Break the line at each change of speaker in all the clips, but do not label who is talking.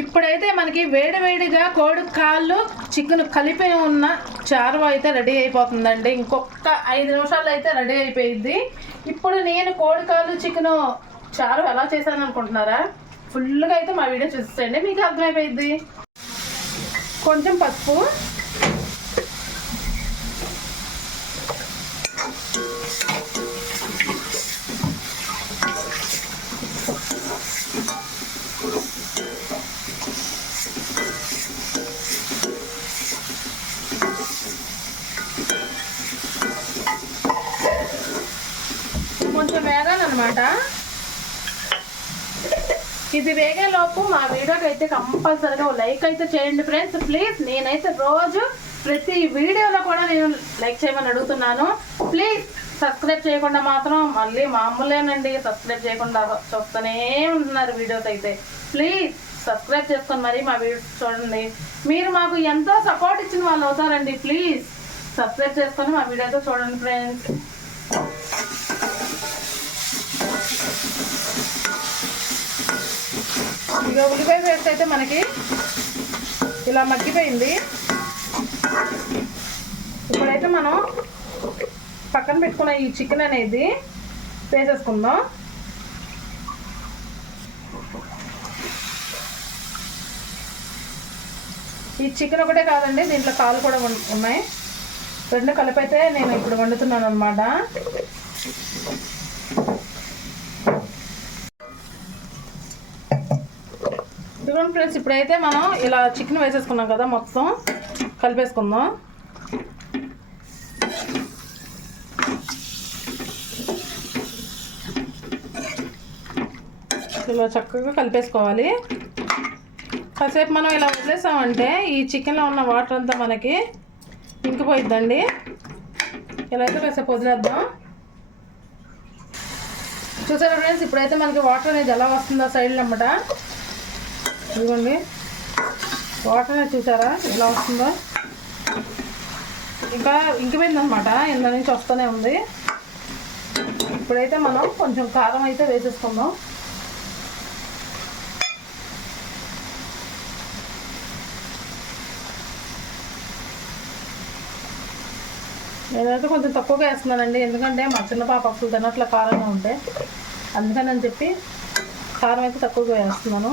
ఇప్పుడైతే మనకి వేడి వేడిగా కోడి కాళ్ళు చికెన్ కలిపి ఉన్న చారు అయితే రెడీ అయిపోతుందండి. ఇంకొక ఐదు నిమిషాల్లో అయితే రెడీ అయిపోయింది. ఇప్పుడు నేను కోడి కాళ్ళు చికెన్ చారు ఎలా చేశాను అనుకుంటున్నారా? ఫుల్గా అయితే మా వీడియో చూసేయండి మీకు అర్థమైపోయింది. కొంచెం పసుపు కొంచెం అనమాట ఇది వేగేలోపు మా వీడియోకి అయితే కంపల్సరీగా లైక్ అయితే చేయండి ఫ్రెండ్స్. ప్లీజ్ నేనైతే రోజు ప్రతి వీడియోలో కూడా నేను లైక్ చేయమని అడుగుతున్నాను. ప్లీజ్ సబ్స్క్రైబ్ చేయకుండా మాత్రం మళ్ళీ మామూలేనండి. సబ్స్క్రైబ్ చేయకుండా చూస్తూనే ఉంటున్నారు వీడియోస్ అయితే. ప్లీజ్ సబ్స్క్రైబ్ చేసుకొని మరి మా వీడియో చూడండి. మీరు మాకు ఎంతో సపోర్ట్ ఇచ్చిన వాళ్ళు అవుతారండి. ప్లీజ్ సబ్స్క్రైబ్ చేసుకొని మా వీడియోతో చూడండి ఫ్రెండ్స్. ఇక ఉల్లిపాయ పేస్ట్ అయితే మనకి ఇలా మగ్గిపోయింది. ఇప్పుడైతే మనం పక్కన పెట్టుకున్న ఈ చికెన్ అనేది వేసేసుకుందాం. ఈ చికెన్ ఒకటే కాదండి దీంట్లో కాలు కూడా ఉన్నాయి. రెండు కలిపైతే అయితే నేను ఇప్పుడు వండుతున్నాను అనమాట చూడండి ఫ్రెండ్స్ ఇప్పుడైతే మనం ఇలా చికెన్ వేసేసుకున్నాం కదా మొత్తం. కలిపేసుకుందాం. ఇలా చక్కగా కలిపేసుకోవాలి. కాసేపు మనం ఇలా వదిలేసామంటే ఈ చికెన్లో ఉన్న వాటర్ అంతా మనకి ఇంకిపోయిద్దండి. ఇలా అయితే కాసేపు వదిలేద్దాం. చూసారా ఫ్రెండ్స్ ఇప్పుడైతే మనకి వాటర్ అనేది ఎలా వస్తుందో సైడ్ అన్నమాట. ఇదిగోండి. వాటర్ అనేది చూసారా? ఎలా వస్తుందో? ఇంకా ఇంకిపోయిందనమాట ఇందులో నుంచి వస్తూనే ఉంది. ఇప్పుడైతే మనం కొంచెం కారం అయితే వేసేసుకుందాం. నేనైతే కొంచెం తక్కువగా వేస్తున్నానండి. ఎందుకంటే మా చిన్న పాప అసలు తినట్ల కారంగా ఉంటే. అందుకని అని చెప్పి కారం అయితే తక్కువగా వేస్తున్నాను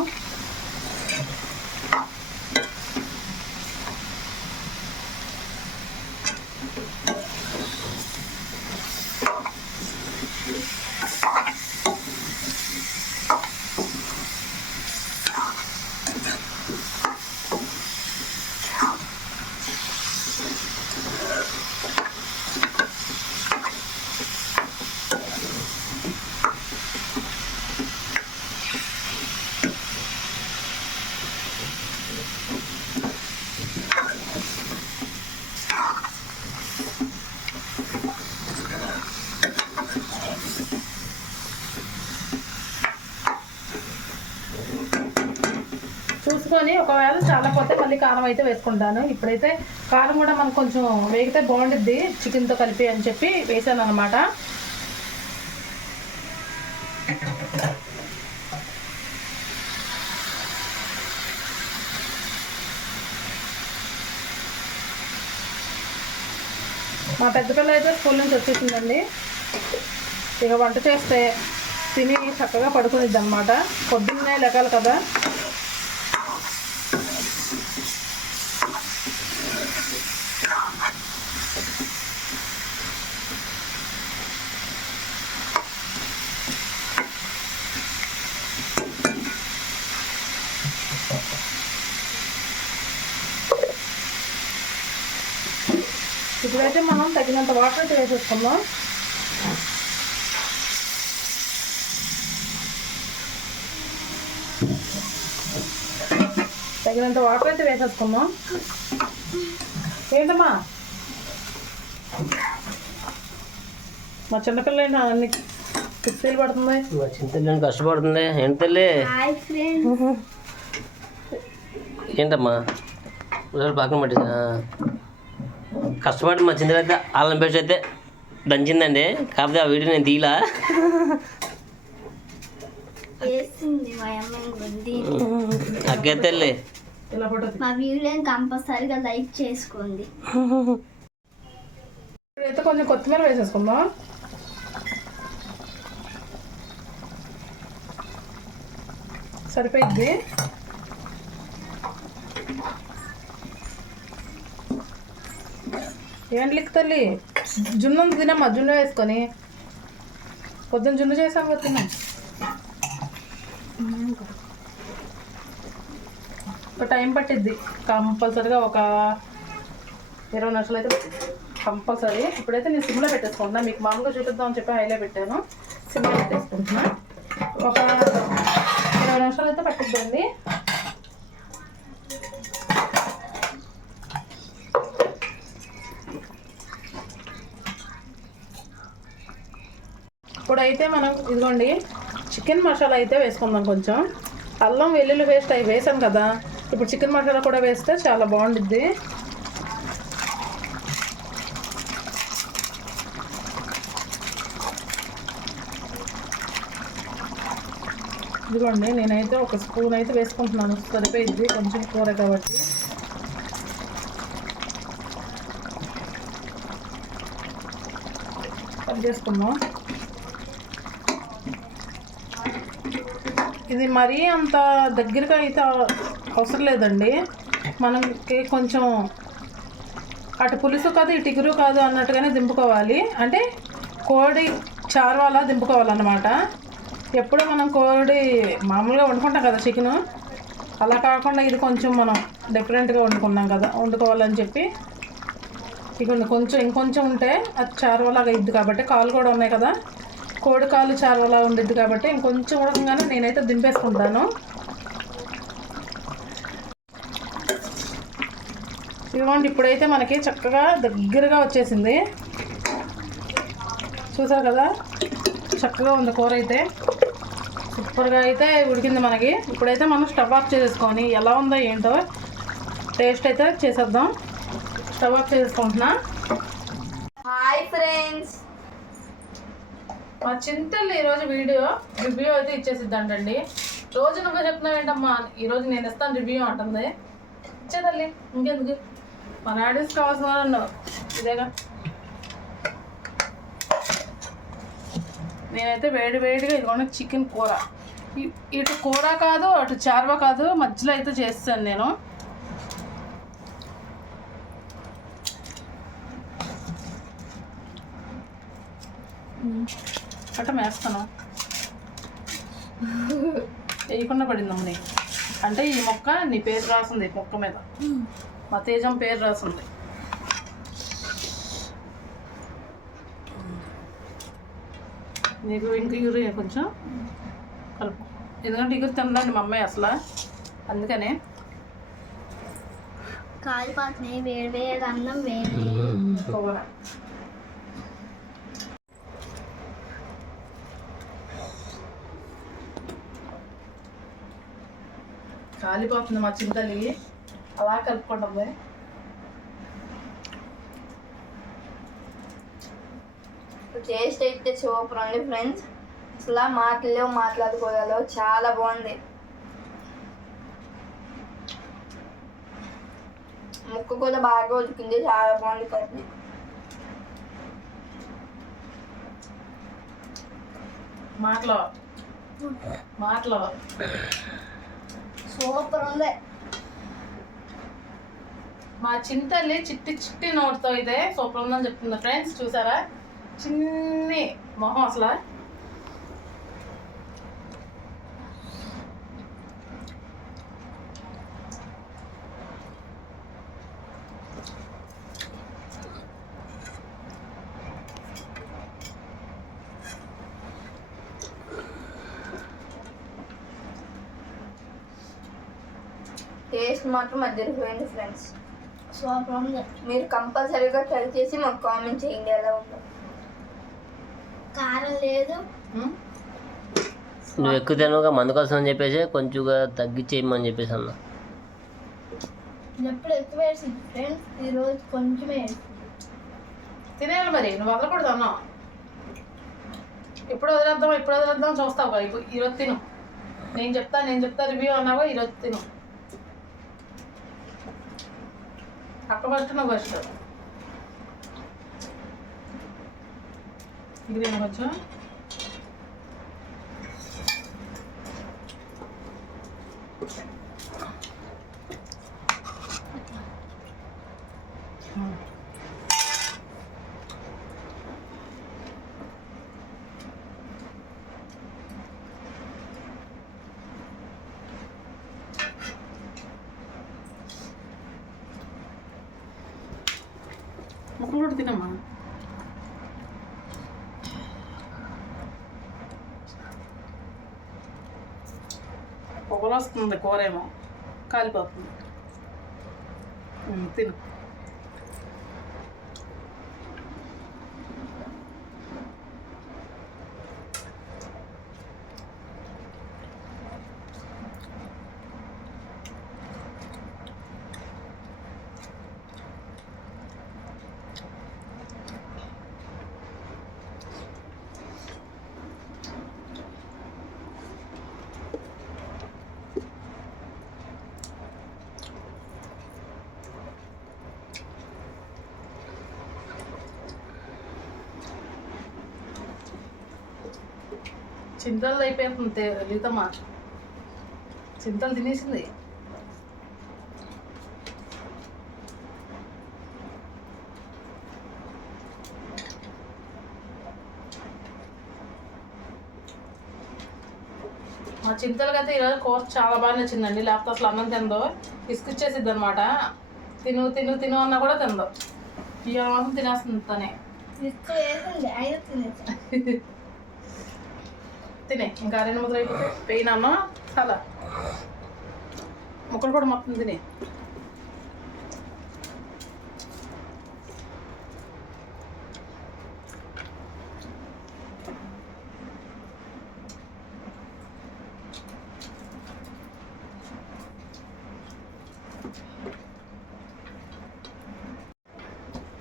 చూసుకొని ఒకవేళ చాలా పోతే మళ్ళీ కారం అయితే వేసుకుంటాను. ఇప్పుడైతే కారం కూడా మనకు కొంచెం వేగితే బాగుండిద్ది. చికెన్తో కలిపి అని చెప్పి వేసాను అనమాట మా పెద్ద పిల్ల అయితే స్కూల్ నుంచి వచ్చేసిందండి. ఇక వంట చేస్తే తిని చక్కగా పడుకునిద్ది అనమాట పొద్దున్నే లెగాలి కదా. ఇప్పుడైతే మనం తగినంత వాటర్ అయితే వేసేసుకుందాం తగినంత వాటర్ అయితే వేసేసుకుందాం. ఏంటమ్మా? మా చిన్నపిల్ల ఏంటి అన్ని కుస్తీలు పడుతుంది
మా చింతల్లి కష్టపడుతుంది ఏంటి తల్లి? ఏంటమ్మా? ఒకసారి పక్కన పట్టేసా కష్టపడి మా చింతలు అయితే అల్లం పేస్ట్ అయితే దంచిందండి. కాకపోతే ఆ వీడియో నేను తీలా
వేసింది మా వీడియోని కంపల్సరీగా లైక్ చేసుకోండి.
ఇప్పుడైతే కొంచెం కొత్తిమీర వేసేసుకుందాం. సరిపోయింది ఏంట్లిక్ తల్లి? జున్ను తినమ్మా జున్ను వేసుకొని. పొద్దున్న జున్ను చేసాం కదా తిన్నాం. ఒక టైం పట్టిద్ది. కంపల్సరిగా ఒక ఇరవై నిమిషాలు అయితే కంపల్సరీ. ఇప్పుడైతే నేను సిమ్లో పెట్టేసుకుంటున్నా. మీకు మామూలుగా చూపిద్దాం అని చెప్పి హైలో పెట్టాను. సిమ్లో పెట్టేసుకుంటున్నా. ఒక ఇరవై నిమిషాలు అయితే పట్టిద్దండి. అయితే మనం ఇదిగోండి చికెన్ మసాలా అయితే వేసుకుందాం కొంచెం. అల్లం వెల్లుల్లి పేస్ట్ అవి వేసాం కదా. ఇప్పుడు చికెన్ మసాలా కూడా వేస్తే చాలా బాగుంటుంది ఇదిగోండి నేనైతే ఒక స్పూన్ అయితే వేసుకుంటున్నాను. సరిపోయింది కొంచెం కూర కాబట్టి. కట్ చేసుకుందాం. ఇది మరీ అంత దగ్గరగా అయితే అవసరం లేదండి. మనకి కొంచెం అటు పులుసు కాదు ఇటు ఇగురు కాదు అన్నట్టుగానే దింపుకోవాలి. అంటే కోడి చారువాలా దింపుకోవాలన్నమాట. ఎప్పుడూ మనం కోడి మామూలుగా వండుకుంటాం కదా చికెను. అలా కాకుండా ఇది కొంచెం మనం డిఫరెంట్గా వండుకున్నాం కదా వండుకోవాలని చెప్పి. ఇక కొంచెం ఇంకొంచెం ఉంటే అది చారువలాగా ఇద్ది కాబట్టి కాలు కూడా ఉన్నాయి కదా. కోడి చాలా చారువలా ఉండిద్ది కాబట్టి ఇంకొంచెం ఉడకంగానే నేనైతే దింపేసుకుంటాను. ఇదిగోండి ఇప్పుడైతే మనకి చక్కగా దగ్గరగా వచ్చేసింది. చూసారు కదా? చక్కగా ఉంది కూర అయితే. సూపర్గా అయితే ఉడికింది మనకి. ఇప్పుడైతే మనం స్టవ్ ఆఫ్ చేసేసుకొని ఎలా ఉందో ఏంటో టేస్ట్ అయితే చేసేద్దాం. స్టవ్ ఆఫ్ చేసుకుంటున్నా
హాయ్ ఫ్రెండ్స్.
మా చింతల్ని ఈరోజు వీడియో రివ్యూ అయితే ఇచ్చేసిద్దంటండి. రోజు నువ్వు చెప్తున్నావు ఏంటమ్మా? ఈరోజు నేను ఇస్తాను రివ్యూ అంటుంది. ఇచ్చేదల్లి ఇంకెందుకు? మన ఆడియన్స్ కావాల్సిన వాళ్ళు ఇదేగా. నేనైతే వేడి వేడిగా ఇదిగోండి చికెన్ కూర. ఇటు కూర కాదు అటు చార్వ కాదు మధ్యలో అయితే చేస్తాను నేను. అట్ట వేస్తాను. వేయకుండా పడిందమ్మ నీ. అంటే ఈ మొక్క నీ పేరు రాసింది ఈ మొక్క మీద. మా తేజం పేరు రాసింది. నీకు ఇంక ఇగురు కొంచెం కలుపు. ఎందుకంటే ఇగురు తినదండి మా అమ్మాయి అసలు. అందుకనే.
కాలిపోతున్నాయి వేడి వేడి అన్నం వేడి.
కాలిపోతుంది మా చింతలి. అలా కలుపుకుంటుంది.
టేస్ట్ అయితే సూపర్ ఉంది ఫ్రెండ్స్. అసలు మాటల్లో మాట్లాడుకోవాలో చాలా బాగుంది. ముక్క కూడా బాగా ఉడికింది చాలా బాగుంది కర్రీ.
మాటలో. మాటలో.
సూపర్ ఉంది.
మా చింతల్లి చిట్టి చిట్టి నోటితో ఇదే సూపర్ ఉందని చెప్తుంది ఫ్రెండ్స్ చూసారా? చిన్ని మొహం అసలు.
టేస్ట్ మాత్రం అదిరిపోయింది ఫ్రెండ్స్ సూపర్ ఉంది మీరు కంపల్సరీగా ట్రై చేసి మాకు కామెంట్ చేయండి ఎలా ఉందో. కారం లేదు.
నువ్వు ఎక్కువ తినగా మందు కోసం అని చెప్పేసి కొంచెంగా తగ్గించేయమని చెప్పేసి అన్న.
ఎప్పుడు ఎక్కువ వేసింది ఫ్రెండ్స్ ఈరోజు కొంచెమే
తినేయాలి మరి నువ్వు వదలకూడదు అన్నావు ఎప్పుడు వదిలేద్దాం ఎప్పుడు వదిలేద్దాం చూస్తావు కదా ఇప్పుడు ఈరోజు తిను. నేను చెప్తా నేను చెప్తా రివ్యూ అన్నావా ఈరోజు తిను. అక్క ఫస్ట్ నువ్వు ఫస్ట్ ఇది కొంచెం ముక్కలు కూడా తినమ్మా పొగలు వస్తుంది కూర ఏమో కాలిపోతుంది తిను. చింతలు అయిపోతుంది తే- లీతమ్మ. చింతలు తినేసింది. మా చింతలకి అయితే ఈరోజు కూర చాలా బాగా నచ్చిందండి. లేకపోతే అసలు అన్నం తిందో ఇసుకొచ్చేసిద్ది అనమాట తిను తిను తిను అన్నా కూడా తిందో ఈ మాత్రం తినేస్తుంది తనే. తినే. ఇంకా రెండు ముద్దలు అయిపోతే పెయిన్ అన్న చాలా. ముక్కలు కూడా మొత్తం తినే.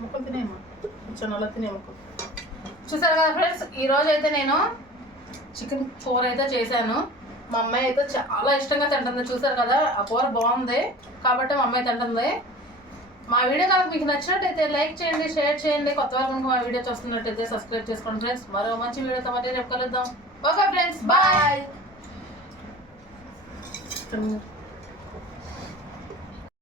ముక్కలు తినేమా చిన్న తినే ముక్కలు. చూసారు కదా ఫ్రెండ్స్ ఈ రోజు అయితే నేను చికెన్ కూర అయితే చేశాను. మా అమ్మాయి అయితే చాలా ఇష్టంగా తింటుంది. చూసారు కదా ఆ కూర బాగుంది కాబట్టి మా అమ్మాయి తింటుంది. మా వీడియో కనుక మీకు నచ్చినట్టయితే లైక్ చేయండి షేర్ చేయండి. కొత్త వారు కనుక మా వీడియో చూస్తున్నట్టయితే సబ్స్క్రైబ్ చేసుకోండి ఫ్రెండ్స్. మరో మంచి వీడియోతో మళ్ళీ రేపు కలుద్దాం. Okay friends bye.
బాయ్.